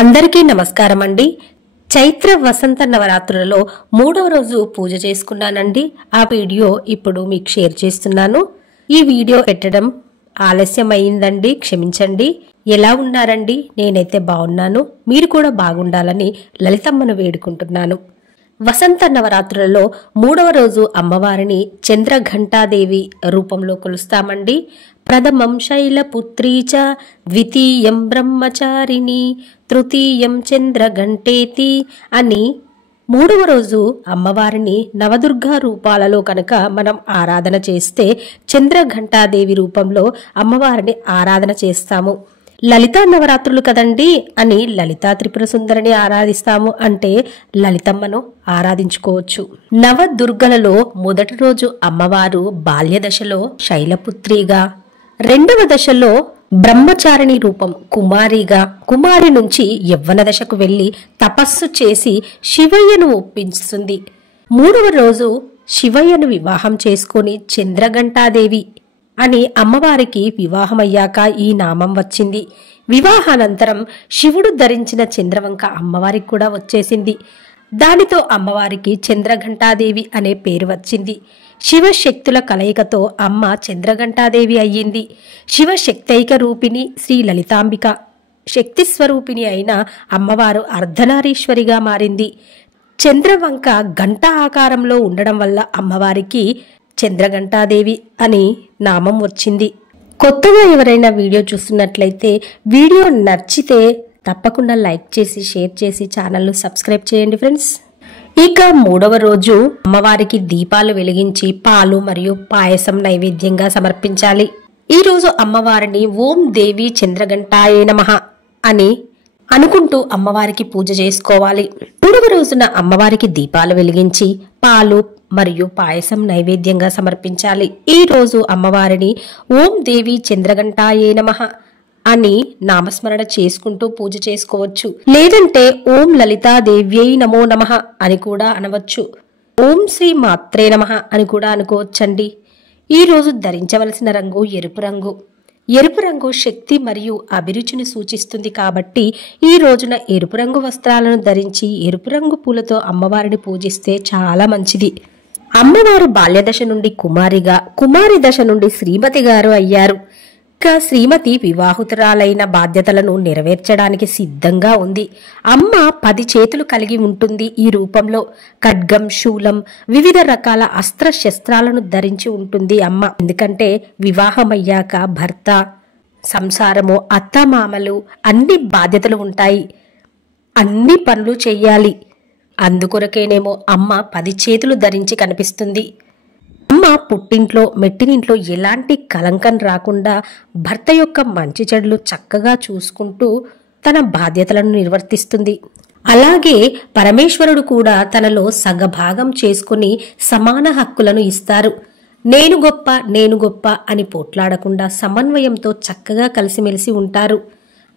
అందరికీ నమస్కారం అండి. చైత్ర వసంత నవరాత్రులలో 3వ రోజు పూజ చేసుకున్నానండి. ఆ వీడియో ఇప్పుడు మీకు షేర్ చేస్తున్నాను. ఈ వీడియో పెట్టడం ఆలస్యం అయిందండి, క్షమించండి. ఎలా ఉన్నారండి? నేనైతే బాగున్నాను. మీరు కూడా బాగుండాలని లలితమ్మను వేడుకుంటున్నాను. వసంత నవరాత్రులలో 3వ రోజు అమ్మవారిని చంద్రఘంటాదేవి రూపంలో కొలుస్తామండి. ప్రథమం శైలపుత్రీ చ, ద్వితీయం బ్రహ్మచారిణి, తృతీయం చంద్రఘంటేతి అని 3వ రోజు అమ్మవారిని నవదుర్గా రూపాలలో కనుక మనం ఆరాధన చేస్తే చంద్రఘంటాదేవి రూపంలో అమ్మవారిని ఆరాధన చేస్తాము. లలితా నవరాత్రులు కదండి అని లలితా త్రిపుర సుందరిని ఆరాధిస్తాము అంటే లలితమ్మను ఆరాధించుకోవచ్చు. నవదుర్గలలో మొదటి రోజు అమ్మవారు బాల్య దశలో శైలపుత్రిగా, రెండవ దశలో బ్రహ్మచారిణి రూపం కుమారిగా, కుమారి నుంచి యవ్వన దశకు వెళ్లి తపస్సు చేసి శివయ్యను ఒప్పించుతుంది. 3వ రోజు శివయ్యను వివాహం చేసుకొని చంద్రఘంటాదేవి అని అమ్మవారికి వివాహమయ్యాక ఈ నామం వచ్చింది. వివాహానంతరం శివుడు ధరించిన చంద్రవంక అమ్మవారికి కూడా వచ్చేసింది. దానితో అమ్మవారికి చంద్రఘంటాదేవి అనే పేరు వచ్చింది. శివశక్తుల కలయికతో అమ్మ చంద్రఘంటాదేవి అయ్యింది. శివశక్తైక రూపిణి శ్రీ లలితాంబిక శక్తి స్వరూపిణి అయిన అమ్మవారు అర్ధనారీశ్వరిగా మారింది. చంద్రవంక గంట ఆకారంలో ఉండడం వల్ల అమ్మవారికి చంద్రఘంటాదేవి అని నామం వచ్చింది. కొత్తగా ఎవరైనా వీడియో చూస్తున్నట్లయితే వీడియో నచ్చితే తప్పకుండా లైక్ చేసి షేర్ చేసి ఛానల్ను సబ్స్క్రైబ్ చేయండి ఫ్రెండ్స్. ఇక 3వ రోజు అమ్మవారికి దీపాలు వెలిగించి పాలు మరియు పాయసం నైవేద్యంగా సమర్పించాలి. ఈ రోజు అమ్మవారిని ఓం దేవి చంద్రఘంటాయే నమః అని అనుకుంటూ అమ్మవారికి పూజ చేసుకోవాలి. 3వ రోజున అమ్మవారికి దీపాలు వెలిగించి పాలు మరియు పాయసం నైవేద్యంగా సమర్పించాలి. ఈ రోజు అమ్మవారిని ఓం దేవి చంద్రఘంటాయే నమః అని నామస్మరణ చేసుకుంటూ పూజ చేసుకోవచ్చు. లేదంటే ఓం లలితాదేవ్యై నమో నమః అని కూడా అనవచ్చు. ఓం శ్రీ మాత్రే నమః అని కూడా అనుకోవచ్చండి. ఈ రోజు ధరించవలసిన రంగు ఎరుపు రంగు. ఎరుపు రంగు శక్తి మరియు అభిరుచిని సూచిస్తుంది కాబట్టి ఈ రోజున ఎరుపు రంగు వస్త్రాలను ధరించి ఎరుపు రంగు పూలతో అమ్మవారిని పూజిస్తే చాలా మంచిది. అమ్మవారు బాల్యదశ నుండి కుమారిగా, కుమారి దశ నుండి శ్రీమతి గారు అయ్యారు. ఇక శ్రీమతి వివాహితురాలైన బాధ్యతలను నెరవేర్చడానికి సిద్ధంగా ఉంది. అమ్మ 10 చేతులు కలిగి ఉంటుంది. ఈ రూపంలో ఖడ్గం, శూలం, వివిధ రకాల అస్త్ర శస్త్రాలను ధరించి ఉంటుంది అమ్మ. ఎందుకంటే వివాహమయ్యాక భర్త, సంసారము, అత్తమామలు అన్ని బాధ్యతలు ఉంటాయి, అన్ని పనులు చెయ్యాలి. అందుకొరకేనేమో అమ్మ 10 చేతులు ధరించి కనిపిస్తుంది. అమ్మ పుట్టింట్లో మెట్టినింట్లో ఎలాంటి కలంకం రాకుండా భర్త యొక్క మంచి చెడులు చక్కగా చూసుకుంటూ తన బాధ్యతలను నిర్వర్తిస్తుంది. అలాగే పరమేశ్వరుడు కూడా తనలో సగభాగం చేసుకుని సమాన హక్కులను ఇస్తారు. నేను గొప్ప నేను గొప్ప అని పోట్లాడకుండా సమన్వయంతో చక్కగా కలిసిమెలిసి ఉంటారు.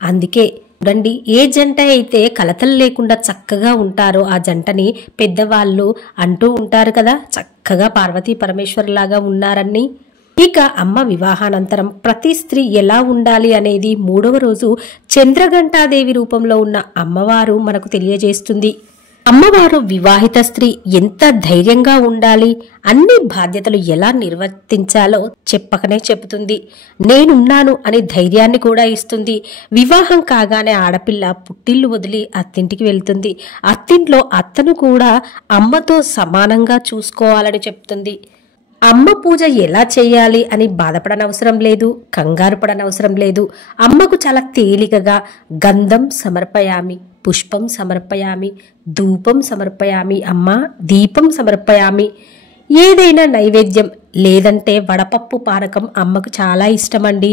అందుకే చూడండి, ఏ జంట అయితే కలతలు లేకుండా చక్కగా ఉంటారో ఆ జంటని పెద్దవాళ్ళు అంటూ ఉంటారు కదా, చక్కగా పార్వతీ పరమేశ్వరులాగా ఉన్నారని. ఇక అమ్మ వివాహానంతరం ప్రతి స్త్రీ ఎలా ఉండాలి అనేది 3వ రోజు చంద్రఘంటాదేవి రూపంలో ఉన్న అమ్మవారు మనకు తెలియజేస్తుంది. అమ్మవారు వివాహిత స్త్రీ ఎంత ధైర్యంగా ఉండాలి, అన్ని బాధ్యతలు ఎలా నిర్వర్తించాలో చెప్పకనే చెబుతుంది. నేనున్నాను అని ధైర్యాన్ని కూడా ఇస్తుంది. వివాహం కాగానే ఆడపిల్ల పుట్టిల్లు వదిలి అత్తింటికి వెళ్తుంది. అత్తింట్లో అత్తను కూడా అమ్మతో సమానంగా చూసుకోవాలని చెప్తుంది. అమ్మ పూజ ఎలా చేయాలి అని బాధపడనవసరం లేదు, కంగారు పడనవసరం లేదు. అమ్మకు చాలా తేలికగా గంధం సమర్పయామి, పుష్పం సమర్పయామి, ధూపం సమర్పయామి, అమ్మ దీపం సమర్పయామి. ఏదైనా నైవేద్యం లేదంటే వడపప్పు పానకం అమ్మకు చాలా ఇష్టమండి.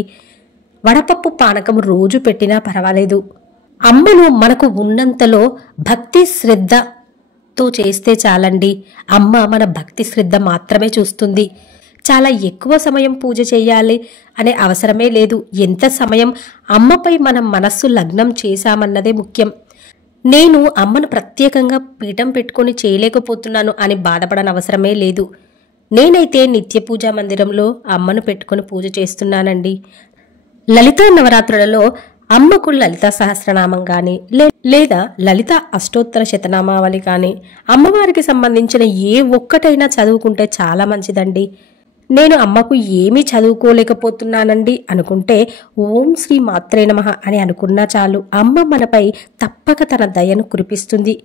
వడపప్పు పానకం రోజు పెట్టినా పర్వాలేదు. అమ్మను మనకు ఉన్నంతలో భక్తి శ్రద్ధతో చేస్తే చాలండి. అమ్మ మన భక్తి శ్రద్ధ మాత్రమే చూస్తుంది. చాలా ఎక్కువ సమయం పూజ చేయాలి అనే అవసరమే లేదు. ఎంత సమయం అమ్మపై మనం మనస్సు లగ్నం చేశామన్నదే ముఖ్యం. నేను అమ్మను ప్రత్యేకంగా పీఠం పెట్టుకొని చేయలేకపోతున్నాను అని బాధపడనవసరమే లేదు. నేనైతే నిత్య పూజా మందిరంలో అమ్మను పెట్టుకొని పూజ చేస్తున్నానండి. లలితా నవరాత్రులలో అమ్మకు లలిత సహస్రనామం కానీ లేదా లలిత అష్టోత్తర శతనామావళి కానీ అమ్మవారికి సంబంధించిన ఏ ఒక్కటైనా చదువుకుంటే చాలా మంచిదండి. నేను అమ్మకు ఏమీ చదువుకోలేకపోతున్నానండి అనుకుంటే ఓం శ్రీ మాత్రే నమః అని అనుకున్నా చాలు, అమ్మ మనపై తప్పక తన దయను కురిపిస్తుంది.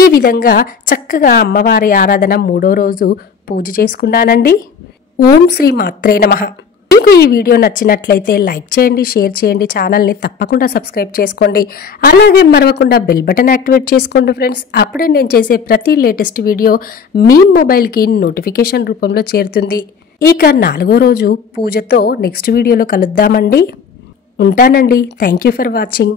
ఈ విధంగా చక్కగా అమ్మవారి ఆరాధన 3వ రోజు పూజ చేసుకున్నానండి. ఓం శ్రీ మాత్రే నమః. మీకు ఈ వీడియో నచ్చినట్లయితే లైక్ చేయండి, షేర్ చేయండి, ఛానల్ని తప్పకుండా సబ్స్క్రైబ్ చేసుకోండి. అలాగే మరవకుండా బెల్ బటన్ యాక్టివేట్ చేసుకోండి ఫ్రెండ్స్. అప్పుడే నేను చేసే ప్రతి లేటెస్ట్ వీడియో మీ మొబైల్కి నోటిఫికేషన్ రూపంలో చేరుతుంది. ఇక 4వ రోజు పూజతో నెక్స్ట్ వీడియోలో కలుద్దామండి. ఉంటానండి. Thank you for watching.